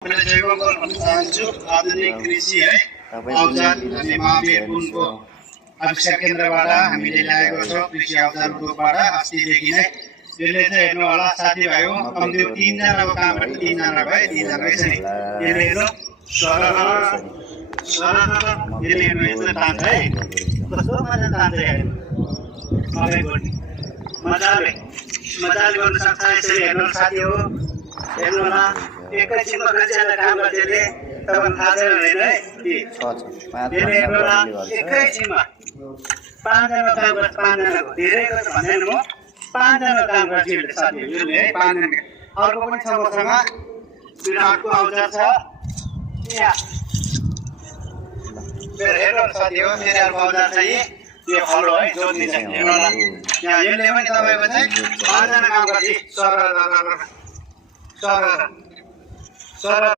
आधुनिक कृषि है औजार अनि महावीरपुरको आविष्कार केन्द्रबाट हामीले ल्याएको छौँ कृषि औजार उद्योगबाट अस्तिदेखि नै यसले चाहिँ हेर्नु होला साथीभाइहरू कम्ती 3 जनाको काम गर्छ 3 जना भयो 3 जना यसरी यसले हेर्नु यसले हेर्नु यस्तो तान्छ है कस्तो मजा तान्छ हेर्नु मजाले गर्न सक्छ यसरी हेर्नु साथीहरू हेर्नु होला एकैछिनमा कतिजना काम गर्छले तपाईँ थाहा छैन होइन है यसले हेर्नु होला एकैछिनमा 5 जना काम गर्छ 5 जनाको धेरै गर्छ भन्दैन म 5 जना काम गर्छ यसले साथीहरूले है 5 जना अर्को पनि छ मसँग विराटको औजार छ यहाँ मेरो हेर्नु साथीहरू मेरो औजार छ यो हलो है जोड्ने छ हेर्नु होला यहाँ यसले पनि तपाईको चाहिँ 5 जना काम गर्छ सर